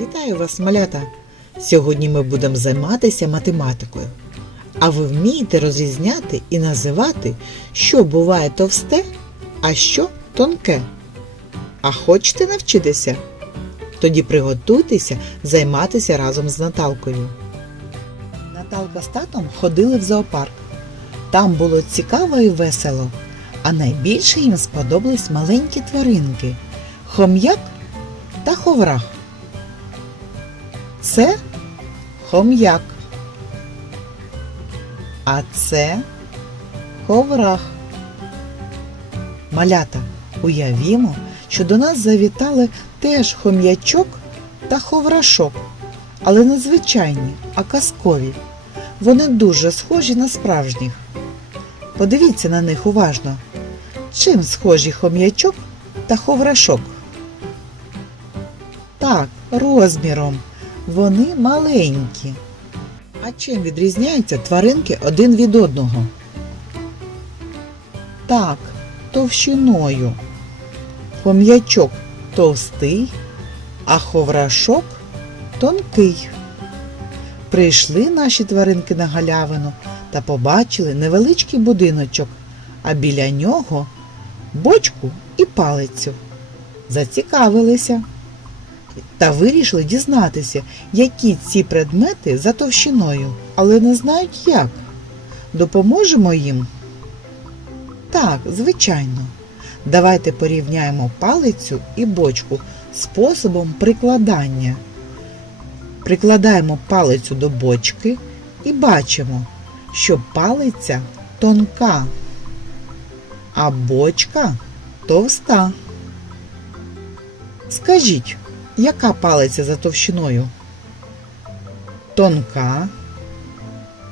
Вітаю вас, малята! Сьогодні ми будемо займатися математикою. А ви вмієте розрізняти і називати, що буває товсте, а що тонке. А хочете навчитися? Тоді приготуйтеся займатися разом з Наталкою. Наталка з татом ходили в зоопарк. Там було цікаво і весело, а найбільше їм сподобались маленькі тваринки хом'як та ховрах. Це хом'як. А це ховрах. Малята, уявімо, що до нас завітали теж хом'ячок та ховрашок, але не звичайні, а казкові. Вони дуже схожі на справжніх. Подивіться на них уважно. Чим схожі хом'ячок та ховрашок? Так, розміром. Вони маленькі. А чим відрізняються тваринки один від одного? Так, товщиною. Хом'ячок товстий, а ховрашок тонкий. Прийшли наші тваринки на галявину та побачили невеличкий будиночок, а біля нього бочку і палицю. Зацікавилися та вирішили дізнатися, які ці предмети за товщиною, але не знають як. Допоможемо їм? Так, звичайно. Давайте порівняємо палицю і бочку способом прикладання. Прикладаємо палицю до бочки і бачимо, що палиця тонка, а бочка товста. Скажіть, яка палиця за товщиною? Тонка,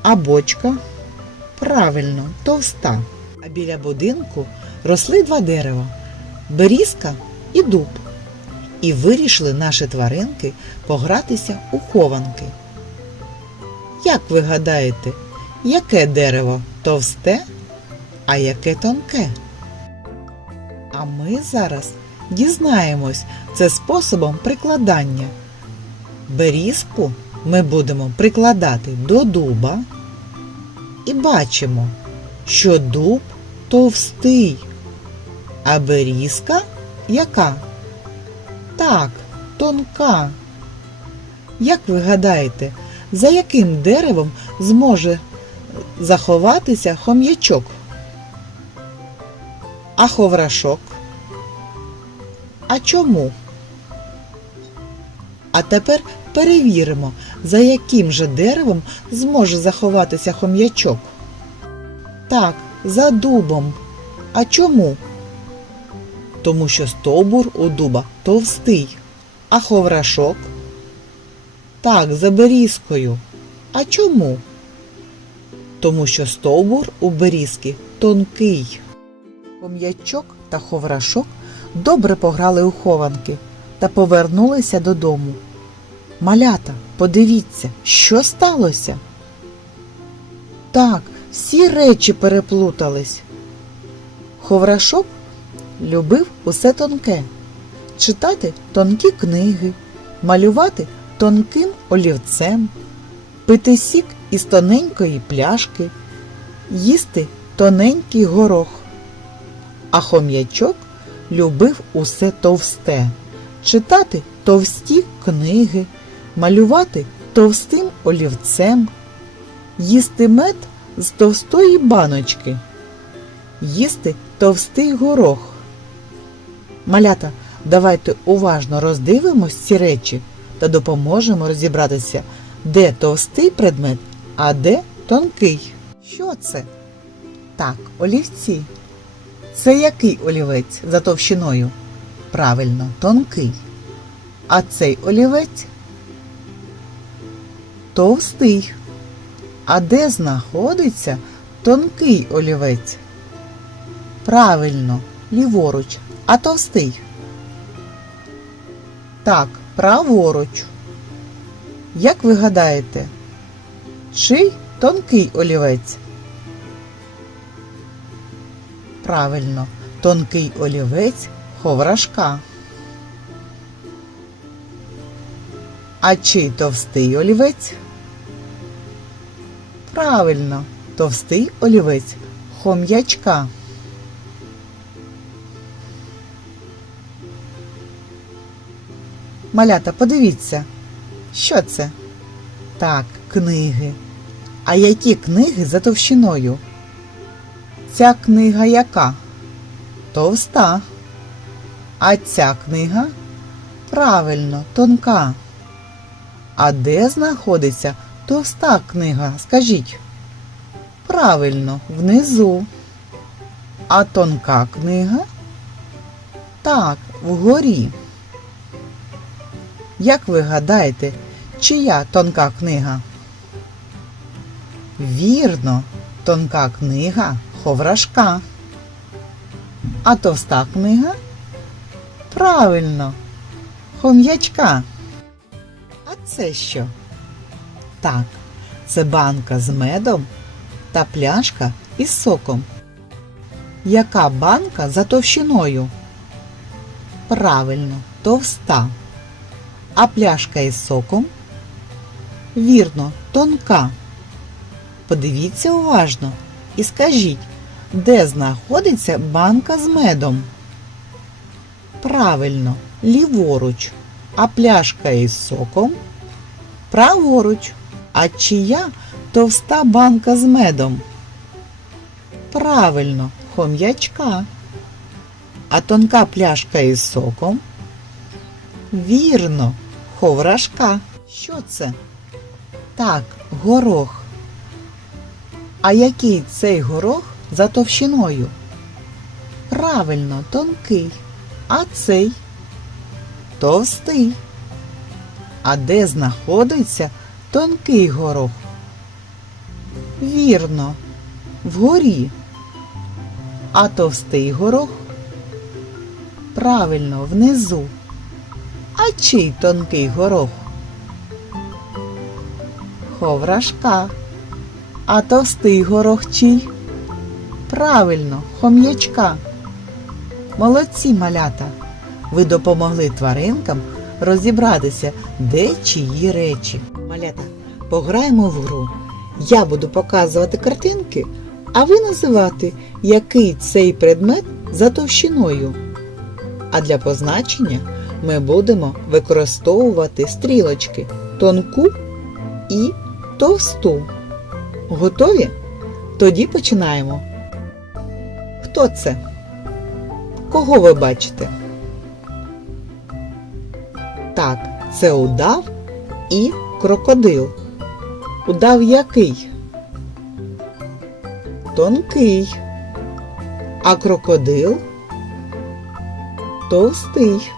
а бочка правильно, товста. А біля будинку росли два дерева берізка і дуб. І вирішили наші тваринки погратися у хованки. Як ви гадаєте, яке дерево товсте, а яке тонке? А ми зараз дізнаємось це способом прикладання. Берізку ми будемо прикладати до дуба і бачимо, що дуб товстий, а берізка яка? Так, тонка. Як ви гадаєте, за яким деревом зможе заховатися хом'ячок? А ховрашок? А чому? А тепер перевіримо, за яким же деревом зможе заховатися хом'ячок. Так, за дубом. А чому? Тому що стовбур у дуба товстий, а ховрашок? Так, за берізкою. А чому? Тому що стовбур у берізки тонкий. Хом'ячок та ховрашок добре пограли у хованки та повернулися додому. Малята, подивіться, що сталося? Так, всі речі переплутались. Ховрашок любив усе тонке, читати тонкі книги, малювати тонким олівцем, пити сік із тоненької пляшки, їсти тоненький горох. А хом'ячок любив усе товсте, читати товсті книги, малювати товстим олівцем, їсти мед з товстої баночки, їсти товстий горох. Малята, давайте уважно роздивимось ці речі та допоможемо розібратися, де товстий предмет, а де тонкий. Що це? Так, олівці. Це який олівець за товщиною? Правильно, тонкий. А цей олівець товстий. А де знаходиться тонкий олівець? Правильно, ліворуч, а товстий. Так, праворуч. Як ви гадаєте, чий тонкий олівець? Правильно, тонкий олівець ховрашка. А чий товстий олівець? Правильно, товстий олівець хом'ячка. Малята, подивіться, що це? Так, книги. А які книги за товщиною? Ця книга яка? Товста. А ця книга? Правильно, тонка. А де знаходиться товста книга? Скажіть. Правильно, внизу. А тонка книга? Так, вгорі. Як ви гадаєте, чия тонка книга? Вірно, тонка книга ховрашка. А товста книга? Правильно, хом'ячка. А це що? Так, це банка з медом та пляшка із соком. Яка банка за товщиною? Правильно, товста. А пляшка із соком? Вірно, тонка. Подивіться уважно і скажіть, де знаходиться банка з медом? Правильно, ліворуч. А пляшка із соком? Праворуч. А чия товста банка з медом? Правильно, хом'ячка. А тонка пляшка із соком? Вірно, ховрашка. Що це? Так, горох. А який цей горох за товщиною? Правильно, тонкий. А цей товстий. А де знаходиться тонкий горох? Вірно, вгорі. А товстий горох? Правильно, внизу. А чий тонкий горох? Ховрашка. А товстий горох чий? Правильно, хом'ячка. Молодці малята. Ви допомогли тваринкам розібратися, де чиї речі. Малята, пограємо в гру. Я буду показувати картинки, а ви називати, який цей предмет за товщиною. А для позначення ми будемо використовувати стрілочки тонку і товсту. Готові? Тоді починаємо. Хто це? Кого ви бачите? Так, це удав і крокодил. Удав який? Тонкий. А крокодил товстий.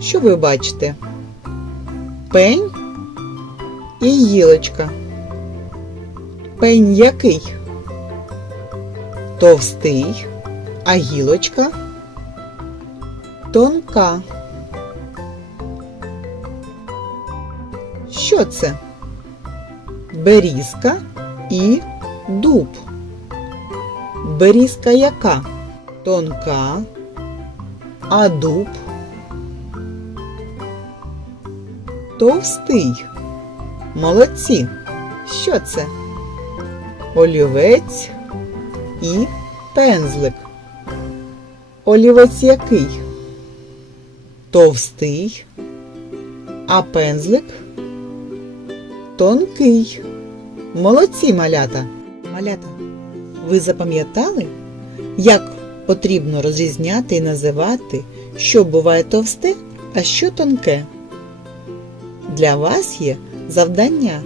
Що ви бачите? Пень і гілочка. Пень який? Товстий, а гілочка тонка. Що це? Берізка і дуб. Берізка яка? Тонка, а дуб товстий. Молодці. Що це? Олівець і пензлик. Олівець який? Товстий, а пензлик тонкий. Молодці малята. Малята, ви запам'ятали, як потрібно розрізняти і називати, що буває товсте, а що тонке? Для вас є завдання.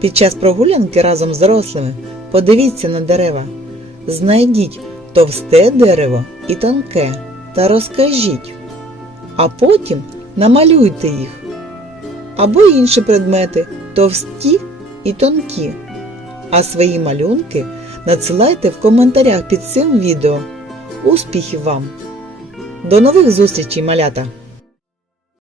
Під час прогулянки разом з дорослими подивіться на дерева. Знайдіть товсте дерево і тонке та розкажіть, а потім намалюйте їх. Або інші предмети товсті і тонкі. А свої малюнки надсилайте в коментарях під цим відео. Успіхів вам! До нових зустрічей, малята!